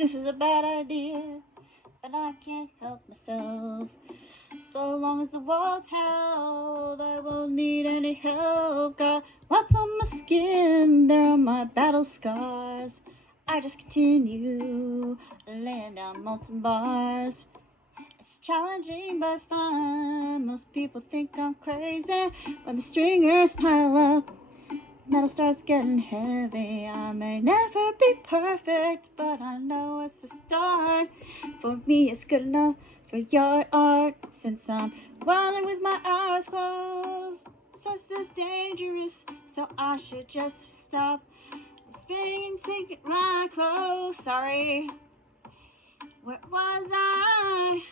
This is a bad idea, but I can't help myself. So long as the wall's held, I won't need any help. Got what's on my skin, there are my battle scars. I just continue laying down molten bars. It's challenging but fun. Most people think I'm crazy when the stringers pile up. Metal starts getting heavy. I may never be perfect, but I know it's a start. For me, it's good enough for your art. Since I'm welding with my eyes closed, this is dangerous, so I should just stop spinning and take it right close. Sorry, where was I?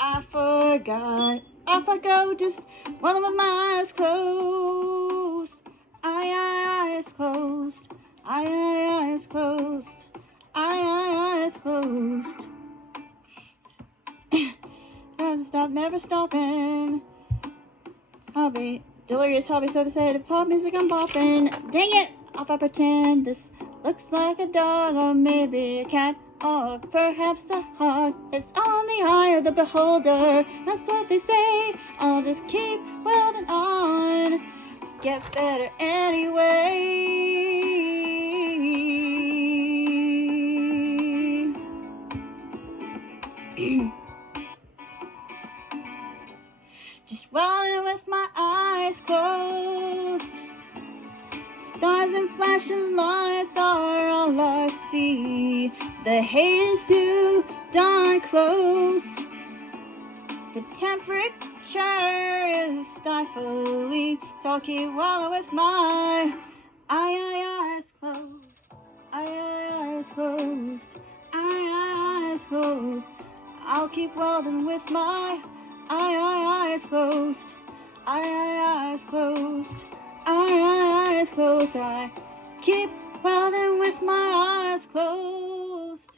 I forgot. Off I go, just welding with my eyes closed. Eyes closed. Eyes closed. Eyes closed. Never stop, never stopping. Hobby, delirious hobby, so they say the pop music I'm bopping. Dang it! Off I pretend this looks like a dog, or maybe a cat, or perhaps a hawk. It's on the eye of the beholder. That's what they say. I'll just keep welding on. Get better anyway. Just welding with my eyes closed. Stars and flashing lights are all I see. The hate is too darn close. The temperature is stifling, so I'll keep welding with my eyes closed. Eyes closed. Eyes closed. I'll keep welding with my eyes closed. Eyes closed. Eyes closed. I keep welding with my eyes closed.